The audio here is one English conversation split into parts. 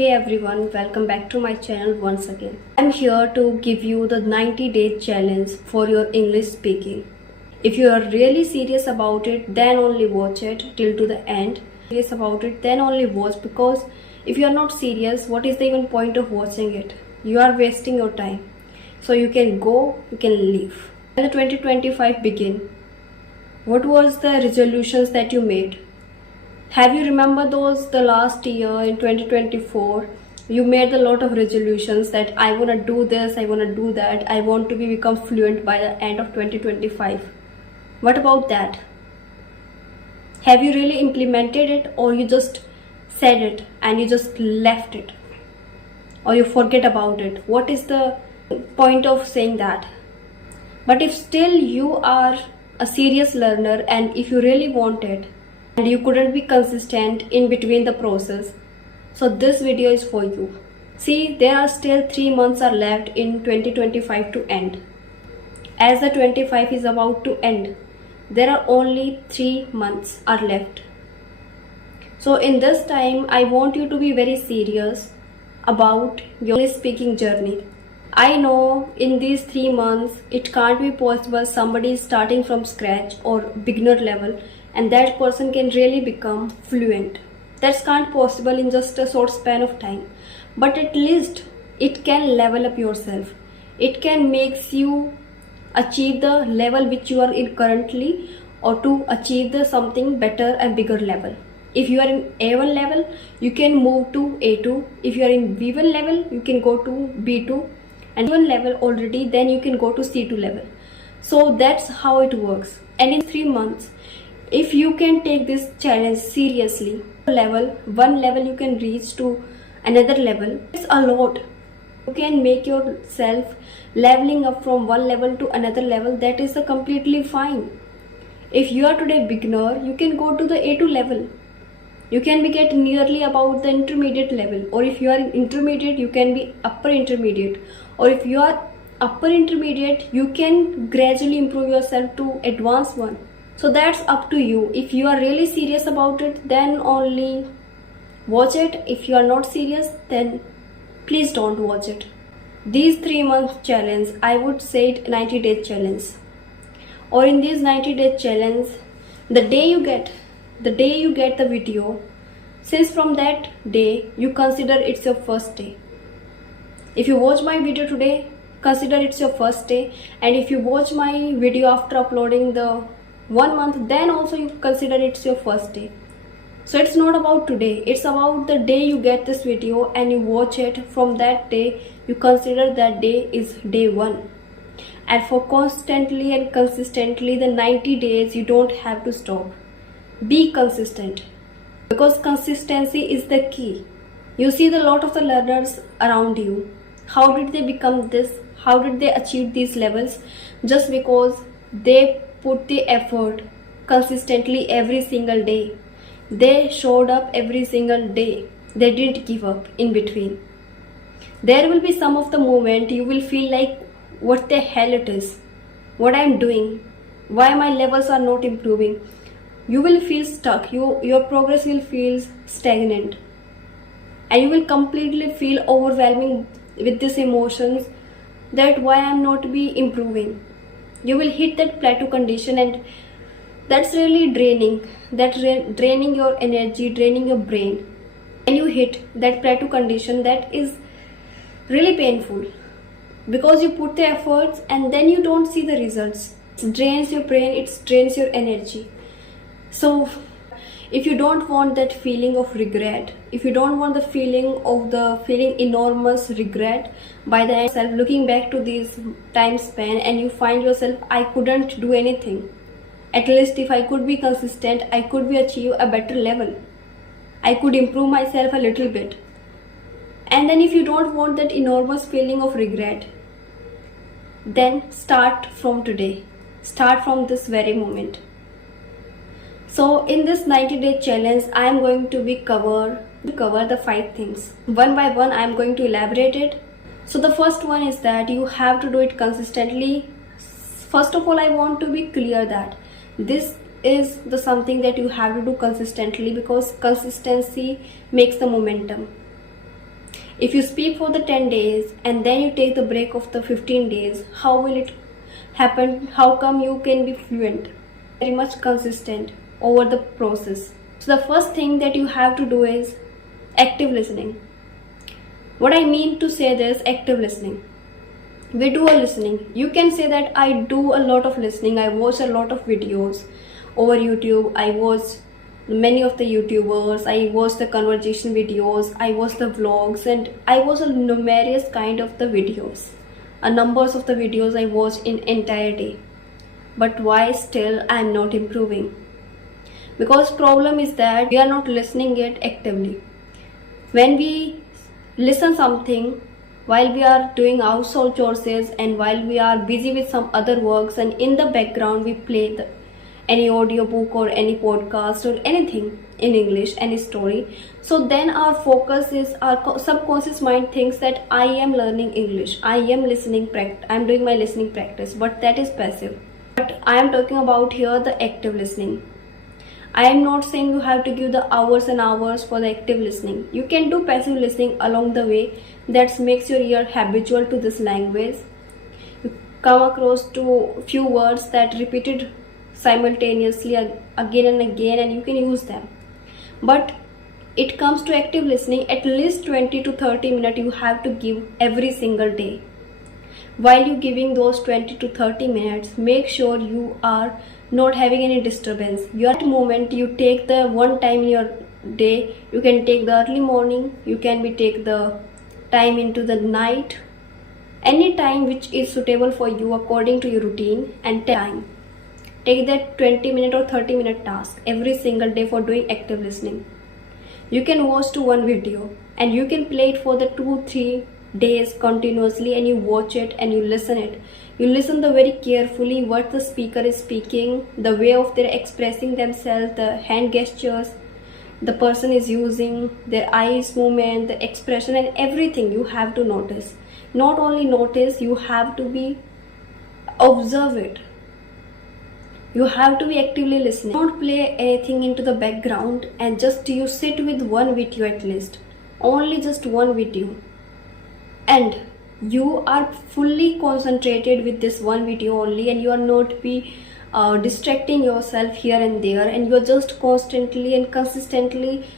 Hey everyone, welcome back to my channel once again. I'm here to give you the 90-day challenge for your English speaking. If you are really serious about it, then only watch it till to the end. Serious about it, then only watch, because if you are not serious, what is the even point of watching it? You are wasting your time. So you can go, you can leave. When the 2025 begin, what was the resolutions that you made? Have you remember those the last year in 2024? You made a lot of resolutions that I want to do this, I want to do that, I want to become fluent by the end of 2025. What about that? Have you really implemented it, or you just said it and you just left it, or you forget about it? What is the point of saying that? But if still you are a serious learner and if you really want it, and you couldn't be consistent in between the process, so this video is for you. See, there are still 3 months are left in 2025 to end. As the 25 is about to end, there are only 3 months are left. So in this time, I want you to be very serious about your English speaking journey. I know in these 3 months, it can't be possible somebody is starting from scratch or beginner level and that person can really become fluent. That's can't possible in just a short span of time. But at least it can level up yourself. It can makes you achieve the level which you are in currently, or to achieve the something better and bigger level. If you are in A1 level, you can move to A2. If you are in B1 level, you can go to B2. And B1 level already, then you can go to C2 level. So that's how it works. And in 3 months, if you can take this challenge seriously, one level you can reach to another level. It's a lot. You can make yourself leveling up from one level to another level. That is completely fine. If you are today beginner, you can go to the A2 level. You can be get nearly about the intermediate level. Or if you are in intermediate, you can be upper intermediate. Or if you are upper intermediate, you can gradually improve yourself to advanced one. So that's up to you. If you are really serious about it, then only watch it. If you are not serious, then please don't watch it. These 3 months challenge, I would say it 90-day challenge. Or in this 90-day challenge, the day you get the video, since from that day you consider it's your first day. If you watch my video today, consider it's your first day. And if you watch my video after uploading the 1 month, then also you consider it's your first day. So it's not about today, it's about the day you get this video and you watch it. From that day, you consider that day is day 1. And for constantly and consistently the 90 days, you don't have to stop. Be consistent, because consistency is the key. You see the lot of the learners around you. How did they become this? How did they achieve these levels? Just because they put the effort consistently every single day. They showed up every single day. They didn't give up in between. There will be some of the moment you will feel like, what the hell it is? What I'm doing? Why my levels are not improving? You will feel stuck. Your progress will feel stagnant. And you will completely feel overwhelming with these emotions that why I'm not be improving. You will hit that plateau condition, and that's really draining. That's draining your energy, draining your brain. When you hit that plateau condition, that is really painful, because you put the efforts and then you don't see the results. It drains your brain, it drains your energy. So if you don't want that feeling of regret, if you don't want the feeling enormous regret by the end self, looking back to this time span and you find yourself, I couldn't do anything. At least if I could be consistent, I could be achieve a better level. I could improve myself a little bit. And then if you don't want that enormous feeling of regret, then start from today. Start from this very moment. So in this 90-day challenge, I am going to cover the 5 things. One by one, I am going to elaborate it. So the first one is that you have to do it consistently. First of all, I want to be clear that this is the something that you have to do consistently, because consistency makes the momentum. If you speak for the 10 days and then you take the break of the 15 days, how will it happen? How come you can be fluent? Very much consistent over the process. So the first thing that you have to do is active listening. What I mean to say this, active listening. We do a listening. You can say that I do a lot of listening. I watch a lot of videos over YouTube. I watch many of the YouTubers. I watch the conversation videos. I watch the vlogs, and I watch a numerous kind of the videos. A numbers of the videos I watch in entirety. But why still I am not improving? Because problem is that we are not listening it actively. When we listen something while we are doing household chores and while we are busy with some other works, and in the background we play any audiobook or any podcast or anything in English, any story, so then our focus is, our subconscious mind thinks that I am learning English, I am I'm doing my listening practice, but that is passive. But I am talking about here the active listening. I am not saying you have to give the hours and hours for the active listening. You can do passive listening along the way. That makes your ear habitual to this language. You come across to few words that repeated simultaneously again and again, and you can use them. But it comes to active listening, at least 20 to 30 minutes you have to give every single day. While you giving those 20 to 30 minutes, make sure you are not having any disturbance. At moment you take the one time in your day. You can take the early morning, you can be take the time into the night, any time which is suitable for you according to your routine and time. Take that 20-minute or 30-minute task every single day for doing active listening. You can watch to one video and you can play it for the 2-3 days continuously, and you watch it and you listen it. You listen the very carefully what the speaker is speaking, the way of their expressing themselves, the hand gestures the person is using, their eyes movement, the expression, and everything you have to notice. Not only notice, you have to be observe it. You have to be actively listening. Don't play anything into the background and just you sit with one video at least. Only just one video. And you are fully concentrated with this one video only, and you are not be distracting yourself here and there, and you are just constantly and consistently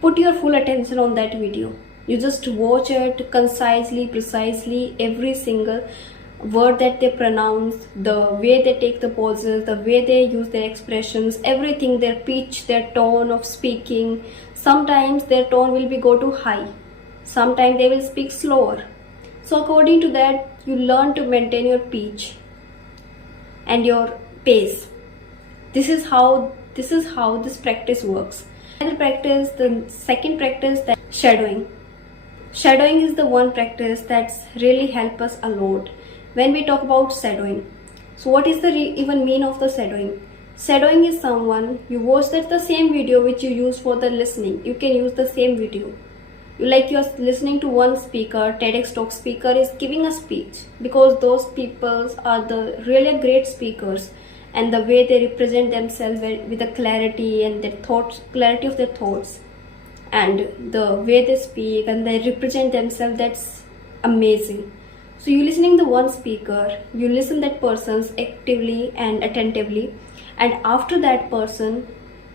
put your full attention on that video. You just watch it concisely, precisely, every single word that they pronounce, the way they take the pauses, the way they use their expressions, everything, their pitch, their tone of speaking. Sometimes their tone will be go to high, sometimes they will speak slower. So according to that, you learn to maintain your pitch and your pace. This is how this practice works. The second practice, that shadowing. Shadowing is the one practice that's really help us a lot when we talk about shadowing. So what is the even mean of the shadowing? Shadowing is someone, you watch that the same video which you use for the listening, you can use the same video. Like you're listening to one speaker, TEDx talk speaker is giving a speech, because those people are the really great speakers, and the way they represent themselves with the clarity and their thoughts, clarity of their thoughts, and the way they speak and they represent themselves, that's amazing. So you listening to one speaker, you listen that person's actively and attentively, and after that person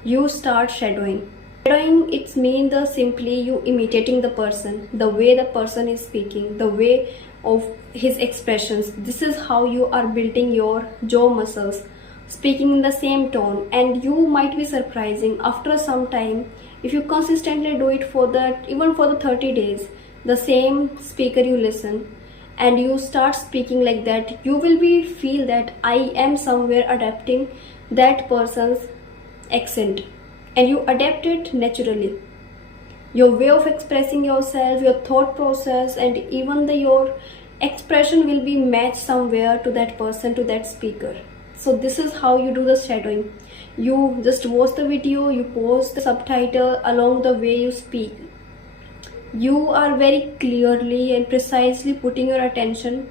you start shadowing. Shadowing, it's mean the simply you imitating the person, the way the person is speaking, the way of his expressions. This is how you are building your jaw muscles, speaking in the same tone. And you might be surprising after some time, if you consistently do it for that, even for the 30 days, the same speaker you listen and you start speaking like that, you will be feel that I am somewhere adapting that person's accent, and you adapt it naturally. Your way of expressing yourself, your thought process, and even your expression will be matched somewhere to that person, to that speaker. So this is how you do the shadowing. You just watch the video, you pause the subtitle along the way you speak. You are very clearly and precisely putting your attention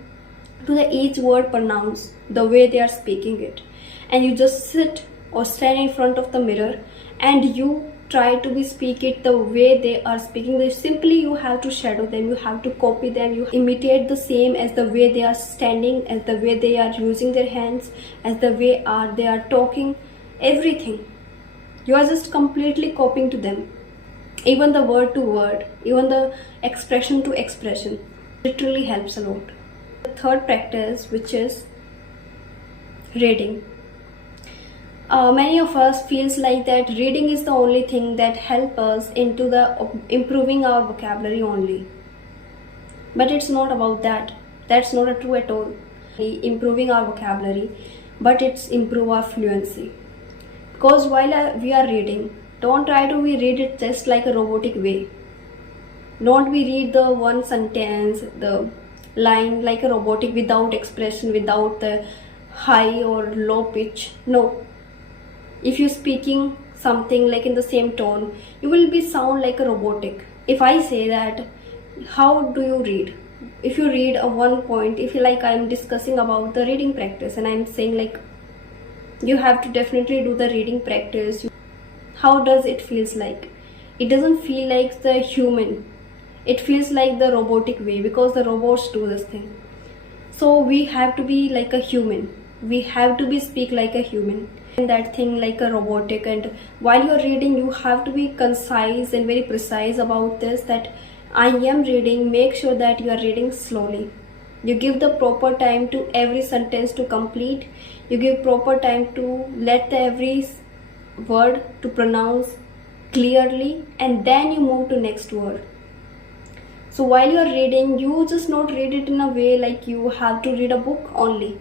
to the each word pronounced, the way they are speaking it. And you just sit or stand in front of the mirror and you try to be speak it the way they are speaking. They simply, you have to shadow them, you have to copy them, you imitate the same as the way they are standing, as the way they are using their hands, as the way they are talking, everything. You are just completely copying to them. Even the word to word, even the expression to expression, literally helps a lot. The third practice, which is reading. Many of us feels like that reading is the only thing that help us into the improving our vocabulary only. But it's not about that. That's not true at all. Improving our vocabulary, but it's improve our fluency. Because while we are reading, don't try to read it just like a robotic way. Don't we read the one sentence, the line like a robotic, without expression, without the high or low pitch. No. If you're speaking something like in the same tone, you will be sound like a robotic. If I say that, how do you read? If you read a one point, if you like I'm discussing about the reading practice and I'm saying like you have to definitely do the reading practice. How does it feels like? It doesn't feel like the human. It feels like the robotic way, because the robots do this thing. So we have to be like a human. We have to be speak like a human. And that thing like a robotic, and while you're reading you have to be concise and very precise about this, that I am reading. Make sure that you are reading slowly. You give the proper time to every sentence to complete. You give proper time to let every word to pronounce clearly, and then you move to next word. So while you are reading, you just not read it in a way like you have to read a book only.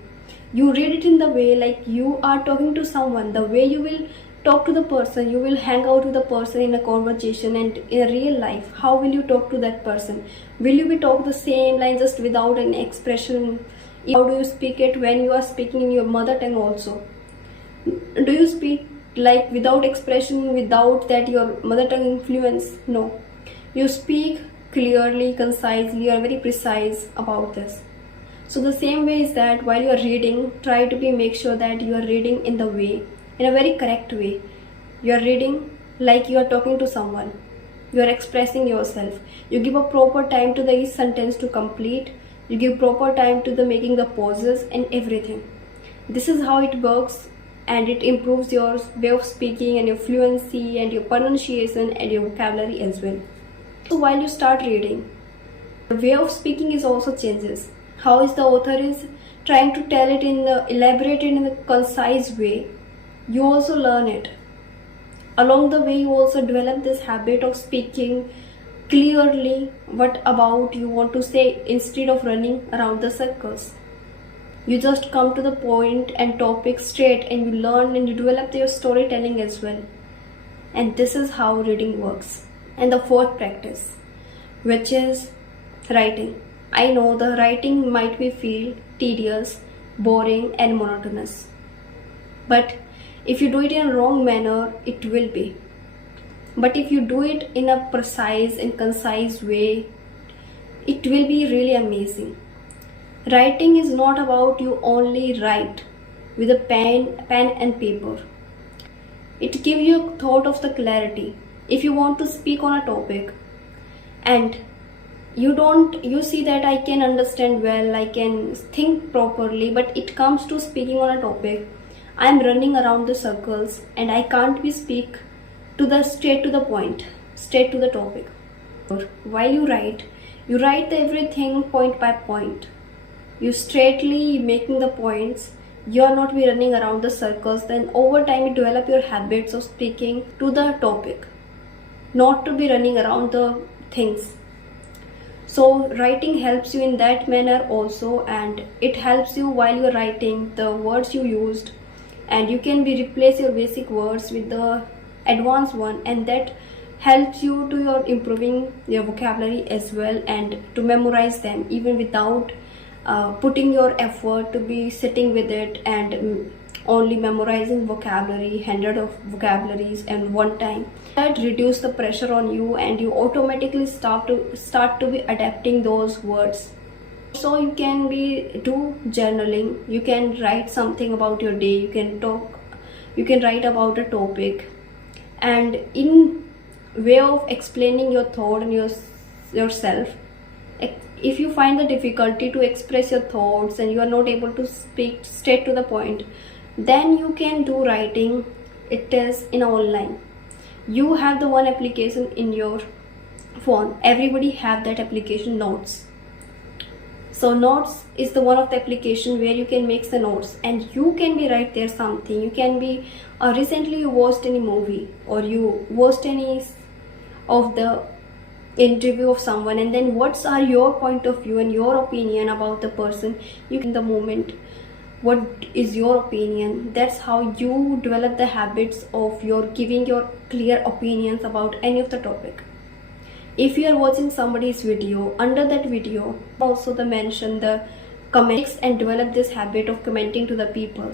You read it in the way like you are talking to someone, the way you will talk to the person, you will hang out with the person in a conversation and in a real life. How will you talk to that person? Will you be talk the same line just without an expression? How do you speak it when you are speaking in your mother tongue also? Do you speak like without expression, without that your mother tongue influence? No. You speak clearly, concisely, you are very precise about this. So the same way is that while you are reading, try to make sure that you are reading in the way, in a very correct way. You are reading like you are talking to someone. You are expressing yourself. You give a proper time to each sentence to complete. You give proper time to the making the pauses and everything. This is how it works, and it improves your way of speaking and your fluency and your pronunciation and your vocabulary as well. So while you start reading, the way of speaking is also changes. How is the author is trying to tell it in the elaborated in a concise way, you also learn it. Along the way, you also develop this habit of speaking clearly what about you want to say, instead of running around the circles. You just come to the point and topic straight, and you learn and you develop your storytelling as well. And this is how reading works. And the fourth practice, which is writing. I know the writing might be feel tedious, boring and monotonous. But if you do it in a wrong manner, it will be. But if you do it in a precise and concise way, it will be really amazing. Writing is not about you only write with a pen and paper. It gives you a thought of the clarity. If you want to speak on a topic and you see that I can understand well, I can think properly, but it comes to speaking on a topic, I am running around the circles and I can't be speak to the straight to the point, straight to the topic. While you write everything point by point. You straightly making the points. You are not be running around the circles. Then over time you develop your habits of speaking to the topic, not to be running around the things. So writing helps you in that manner also, and it helps you while you are writing the words you used, and you can be replace your basic words with the advanced one, and that helps you to your improving your vocabulary as well, and to memorize them even without putting your effort to be sitting with it and only memorizing vocabulary, hundred of vocabularies and one time. That reduce the pressure on you, and you automatically start to be adapting those words. So you can do journaling. You can write something about your day. You can write about a topic, and in way of explaining your thought and yourself. If you find the difficulty to express your thoughts and you are not able to speak straight to the point, then you can do writing. It is in online. You have the one application in your phone. Everybody have that application, Notes. So Notes is the one of the application where you can make the notes and you can be write there something. You can be recently you watched any movie or you watched any of the interview of someone, and then what's are your point of view and your opinion about the person. You in the moment, what is your opinion? That's how you develop the habits of your giving your clear opinions about any of the topic. If you are watching somebody's video, under that video also the mention the comments and develop this habit of commenting to the people.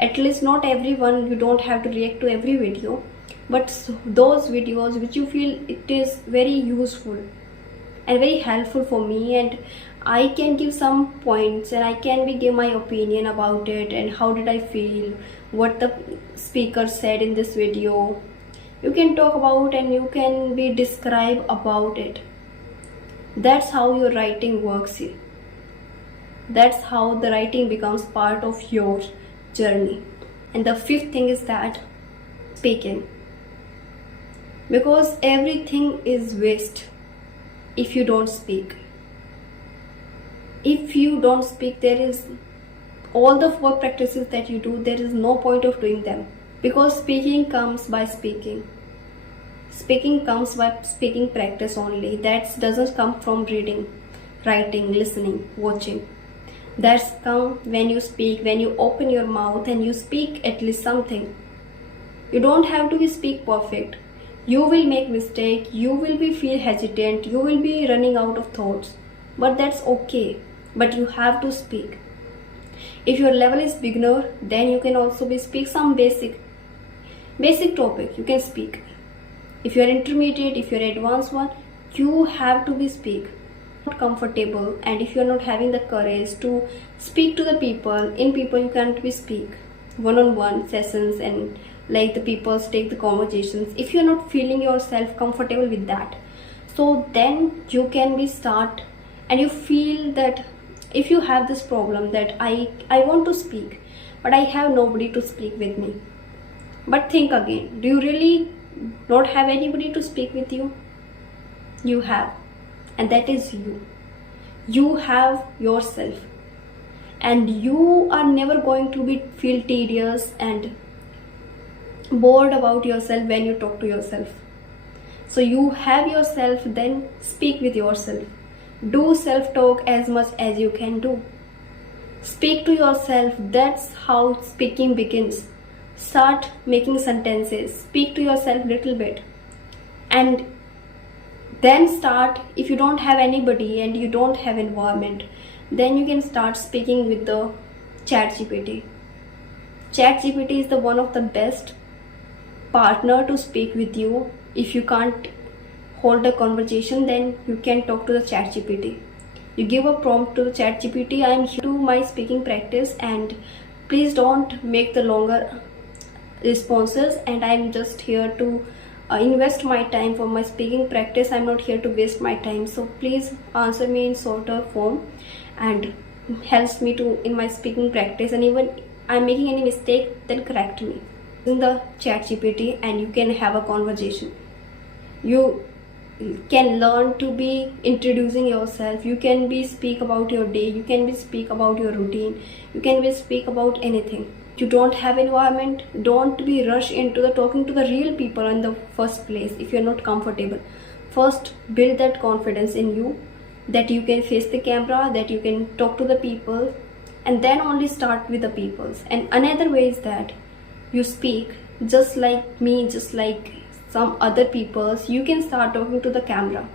At least not everyone, you don't have to react to every video, but those videos which you feel it is very useful and very helpful for me, and I can give some points and I can give my opinion about it and how did I feel, what the speaker said in this video. You can talk about and you can be describe about it. That's how your writing works here. That's how the writing becomes part of your journey. And the fifth thing is that speaking, because everything is waste if you don't speak. If you don't speak, there is all the 4 practices that you do, there is no point of doing them, because speaking comes by speaking. Speaking comes by speaking practice only. That doesn't come from reading, writing, listening, watching. That's come when you speak, when you open your mouth and you speak at least something. You don't have to speak perfect. You will make mistake, you will be feel hesitant, you will be running out of thoughts, but that's okay. But you have to speak. If your level is beginner, then you can also speak some basic topic, you can speak. If you are intermediate, if you are advanced one, you have to speak. Not comfortable, and if you are not having the courage to speak to the people, you can't speak one-on-one sessions and like the people take the conversations. If you are not feeling yourself comfortable with that, so then you can start. And you feel that if you have this problem that I want to speak, but I have nobody to speak with me. But think again, do you really not have anybody to speak with you? You have, and that is you. You have yourself, and you are never going to feel tedious and bored about yourself when you talk to yourself. So you have yourself, then speak with yourself. Do self-talk as much as you can do. Speak to yourself. That's how speaking begins. Start making sentences. Speak to yourself little bit. And then start, if you don't have anybody and you don't have environment, then you can start speaking with the ChatGPT. ChatGPT is the one of the best partner to speak with you. If you can't hold a conversation, then you can talk to the ChatGPT. You give a prompt to the ChatGPT, I am here to my speaking practice and please don't make the longer responses, and I am just here to invest my time for my speaking practice. I'm not here to waste my time, so please answer me in shorter form and helps me to in my speaking practice, and even I'm making any mistake, then correct me in the ChatGPT, and you can have a conversation. You can learn to be introducing yourself. You can speak about your day. You can speak about your routine. You can speak about anything. You don't have environment, don't be rush into the talking to the real people in the first place. If you're not comfortable, first build that confidence in you that you can face the camera, that you can talk to the people, and then only start with the peoples. And another way is that you speak just like me, just like some other peoples. You can start talking to the camera,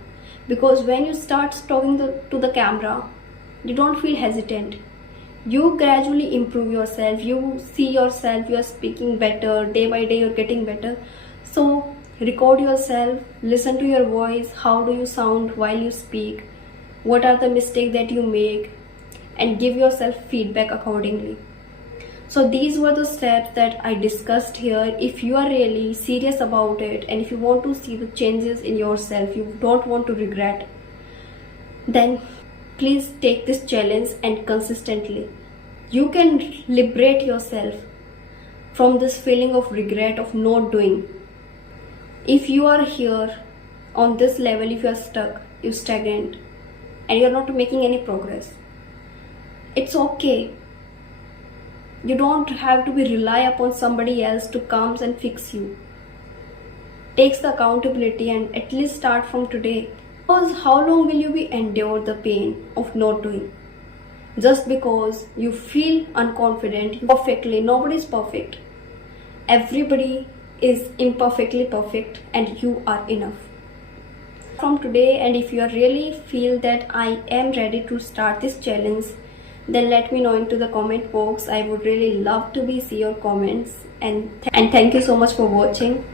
because when you start talking to the camera, you don't feel hesitant. You gradually improve yourself. You see yourself, you are speaking better day by day, you're getting better. So record yourself, listen to your voice, how do you sound while you speak, what are the mistakes that you make, and give yourself feedback accordingly. So these were the steps that I discussed here. If you are really serious about it and if you want to see the changes in yourself, you don't want to regret, then please take this challenge and consistently. You can liberate yourself from this feeling of regret of not doing. If you are here on this level, if you are stuck, you're stagnant, and you're not making any progress, it's okay. You don't have to be rely upon somebody else to come and fix you. Take the accountability and at least start from today. Because how long will you be endure the pain of not doing? Just because you feel unconfident, perfectly, nobody is perfect. Everybody is imperfectly perfect and you are enough. From today, and if you really feel that I am ready to start this challenge, then let me know into the comment box. I would really love to see your comments, and thank you so much for watching.